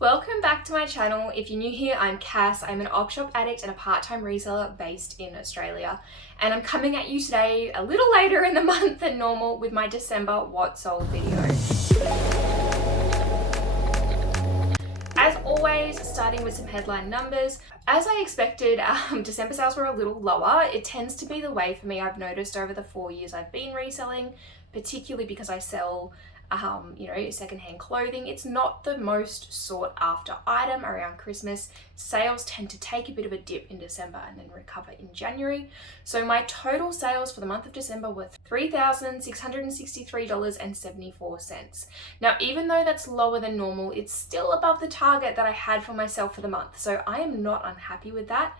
Welcome back to my channel. If you're new here, I'm Cass. I'm an op shop addict and a part-time reseller based in Australia. And I'm coming at you today a little later in the month than normal with my December what sold video. As always, starting with some headline numbers. As I expected, December sales were a little lower. It tends to be the way for me. I've noticed over the 4 years I've been reselling, particularly because I sell secondhand clothing. It's not the most sought after item around Christmas. Sales tend to take a bit of a dip in December and then recover in January. So my total sales for the month of December were $3,663.74. Now, even though that's lower than normal, it's still above the target that I had for myself for the month. So I am not unhappy with that.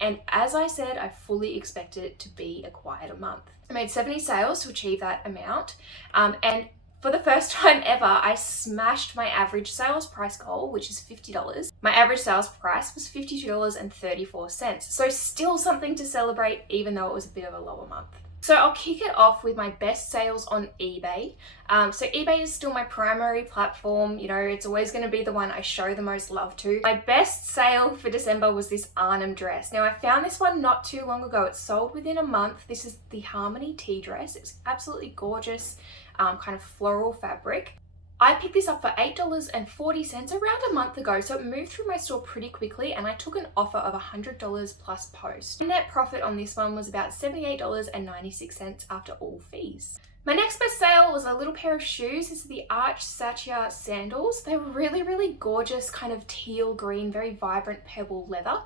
And as I said, I fully expected it to be a quieter month. I made 70 sales to achieve that amount. And for the first time ever, I smashed my average sales price goal, which is $50. My average sales price was $52.34. So still something to celebrate, even though it was a bit of a lower month. So I'll kick it off with my best sales on eBay. So eBay is still my primary platform. You know, it's always going to be the one I show the most love to. My best sale for December was this Arnhem dress. Now I found this one not too long ago. It sold within a month. This is the Harmony tea dress. It's absolutely gorgeous, kind of floral fabric. I picked this up for $8.40 around a month ago, so it moved through my store pretty quickly, and I took an offer of $100 plus post. Net profit on this one was about $78.96 after all fees. My next best sale was a little pair of shoes. This is the Arch Satya sandals. They were really, really gorgeous, kind of teal green, very vibrant pebble leather.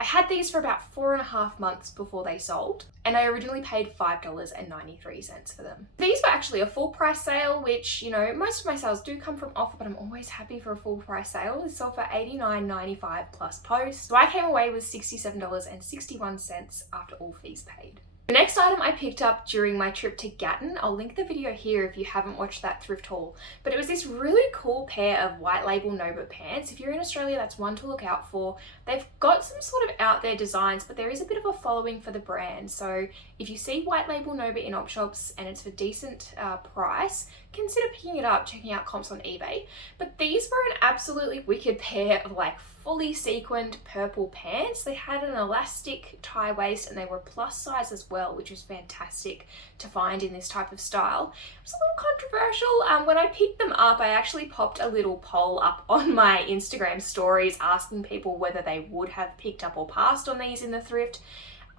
I had these for about 4.5 months before they sold, and I originally paid $5.93 for them. These were actually a full price sale, which, you know, most of my sales do come from offer, but I'm always happy for a full price sale. This sold for $89.95 plus post. So I came away with $67.61 after all fees paid. The next item I picked up during my trip to Gatton, I'll link the video here if you haven't watched that thrift haul, but it was this really cool pair of white label Nobit pants. If you're in Australia, that's one to look out for. They've got some sort of out there designs, but there is a bit of a following for the brand. So if you see white label Nobit in op shops and it's for decent price, consider picking it up, checking out comps on eBay. But these were an absolutely wicked pair of like fully sequined purple pants. They had an elastic tie waist and they were plus size as well, which was fantastic to find in this type of style. It was a little controversial. When I picked them up, I actually popped a little poll up on my Instagram stories asking people whether they would have picked up or passed on these in the thrift.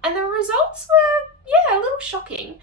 And the results were, a little shocking.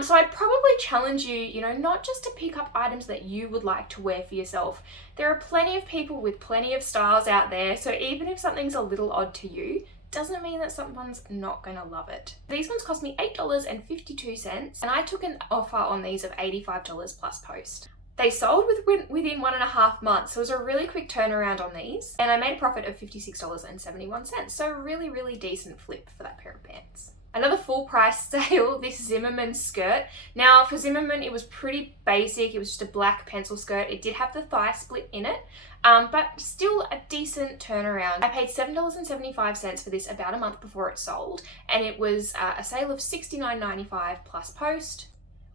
So I'd probably challenge you, not just to pick up items that you would like to wear for yourself. There are plenty of people with plenty of styles out there, so even if something's a little odd to you, doesn't mean that someone's not gonna love it. These ones cost me $8.52, and I took an offer on these of $85 plus post. They sold within 1.5 months, so it was a really quick turnaround on these, and I made a profit of $56.71, so a really, really decent flip for that pair of pants. Another full price sale, this Zimmermann skirt. Now for Zimmermann, it was pretty basic. It was just a black pencil skirt. It did have the thigh split in it, but still a decent turnaround. I paid $7.75 for this about a month before it sold, and it was a sale of $69.95 plus post,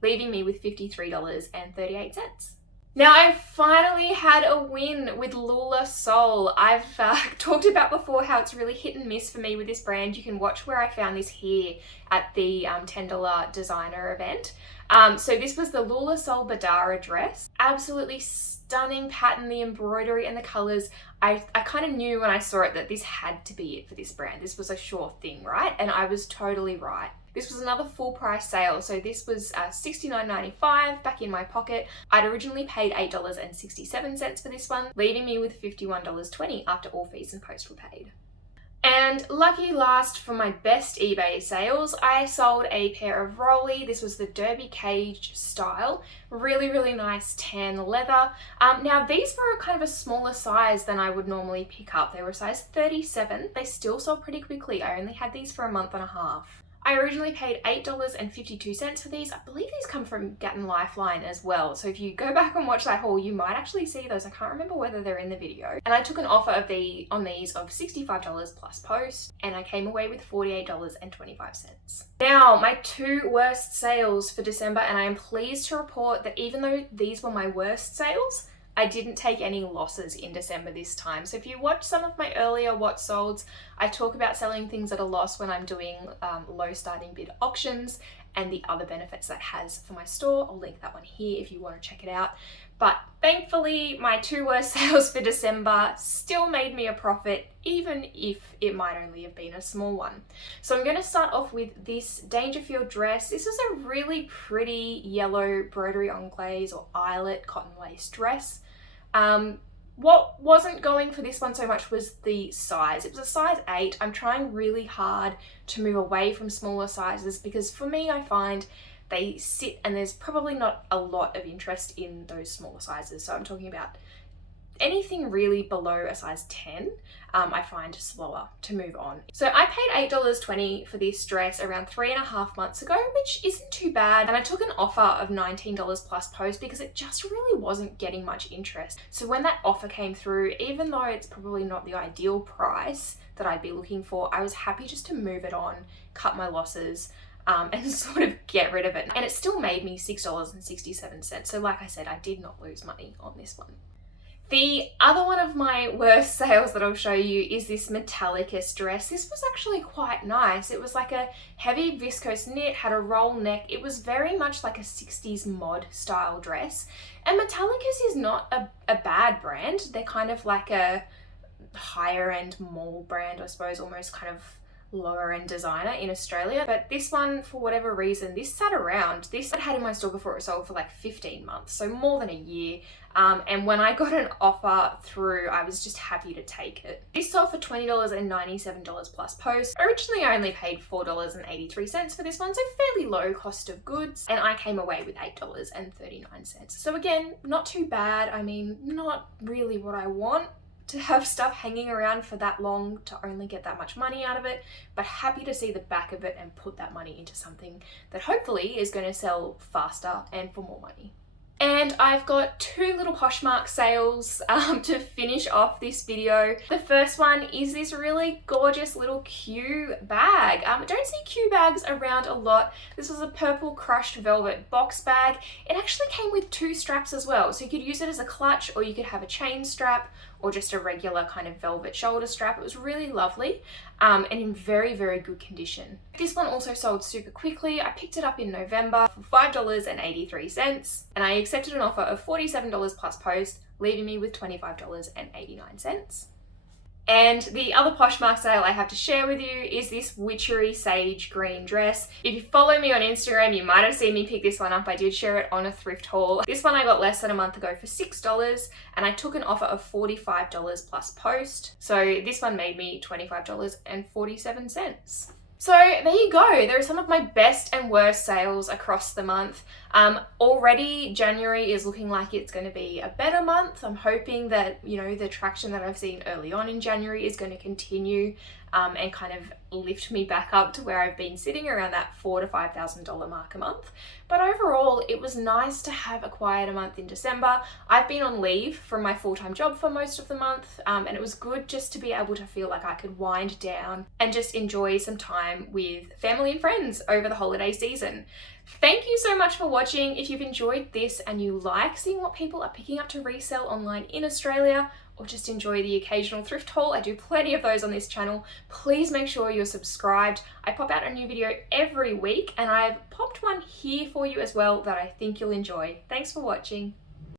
leaving me with $53.38. Now I finally had a win with Lula Soul. I've talked about before how it's really hit and miss for me with this brand. You can watch where I found this here at the $10 designer event. So this was the Lula Soul Badara dress. Absolutely stunning pattern, the embroidery and the colors. I kind of knew when I saw it that this had to be it for this brand. This was a sure thing, right? And I was totally right. This was another full price sale, so this was $69.95 back in my pocket. I'd originally paid $8.67 for this one, leaving me with $51.20 after all fees and post were paid. And lucky last for my best eBay sales, I sold a pair of Rolly. This was the Derby Cage style. Really, really nice tan leather. Now these were kind of a smaller size than I would normally pick up. They were size 37. They still sold pretty quickly. I only had these for a month and a half. I originally paid $8.52 for these. I believe these come from Gatton Lifeline as well. So if you go back and watch that haul, you might actually see those. I can't remember whether they're in the video. And I took an offer on these of $65 plus post, and I came away with $48.25. Now, my two worst sales for December, and I am pleased to report that even though these were my worst sales, I didn't take any losses in December this time. So if you watch some of my earlier What Solds, I talk about selling things at a loss when I'm doing low starting bid auctions and the other benefits that has for my store. I'll link that one here if you want to check it out. But thankfully, my 2 worst sales for December still made me a profit, even if it might only have been a small one. So I'm going to start off with this Dangerfield dress. This is a really pretty yellow broderie on glaze or eyelet cotton lace dress. What wasn't going for this one so much was the size. It was a size 8. I'm trying really hard to move away from smaller sizes because for me, I find they sit and there's probably not a lot of interest in those smaller sizes. So I'm talking about anything really below a size 10, I find slower to move on. So I paid $8.20 for this dress around 3.5 months ago, which isn't too bad. And I took an offer of $19 plus post because it just really wasn't getting much interest. So when that offer came through, even though it's probably not the ideal price that I'd be looking for, I was happy just to move it on, cut my losses, and sort of get rid of it. And it still made me $6.67. So like I said, I did not lose money on this one. The other one of my worst sales that I'll show you is this Metallicus dress. This was actually quite nice. It was like a heavy viscose knit, had a roll neck. It was very much like a 60s mod style dress. And Metallicus is not a bad brand. They're kind of like a higher end mall brand, I suppose, almost kind of lower end designer in Australia. But this one, for whatever reason, this sat around. This I had in my store before it sold for like 15 months, so more than a year. And when I got an offer through, I was just happy to take it. This sold for $20.97 plus post. Originally, I only paid $4.83 for this one, so fairly low cost of goods. And I came away with $8.39. So again, not too bad. I mean, not really what I want to have stuff hanging around for that long to only get that much money out of it, but happy to see the back of it and put that money into something that hopefully is going to sell faster and for more money. And I've got 2 little Poshmark sales to finish off this video. The first one is this really gorgeous little Q bag. I don't see Q bags around a lot. This was a purple crushed velvet box bag. It actually came with 2 straps as well. So you could use it as a clutch, or you could have a chain strap, or just a regular kind of velvet shoulder strap. It was really lovely and in very, very good condition. This one also sold super quickly. I picked it up in November for $5.83 and I accepted an offer of $47 plus post, leaving me with $25.89. And the other Poshmark sale I have to share with you is this witchery sage green dress. If you follow me on Instagram, you might have seen me pick this one up. I did share it on a thrift haul. This one I got less than a month ago for $6 and I took an offer of $45 plus post. So this one made me $25.47. So there you go. There are some of my best and worst sales across the month. Already January is looking like it's going to be a better month. I'm hoping that, you know, the traction that I've seen early on in January is going to continue and kind of lift me back up to where I've been sitting around that $4,000 to $5,000 mark a month. But overall, it was nice to have a quieter month in December. I've been on leave from my full-time job for most of the month, and it was good just to be able to feel like I could wind down and just enjoy some time with family and friends over the holiday season. Thank you so much for watching. If you've enjoyed this and you like seeing what people are picking up to resell online in Australia, or just enjoy the occasional thrift haul, I do plenty of those on this channel, please make sure you're subscribed. I pop out a new video every week and I've popped one here for you as well that I think you'll enjoy. Thanks for watching.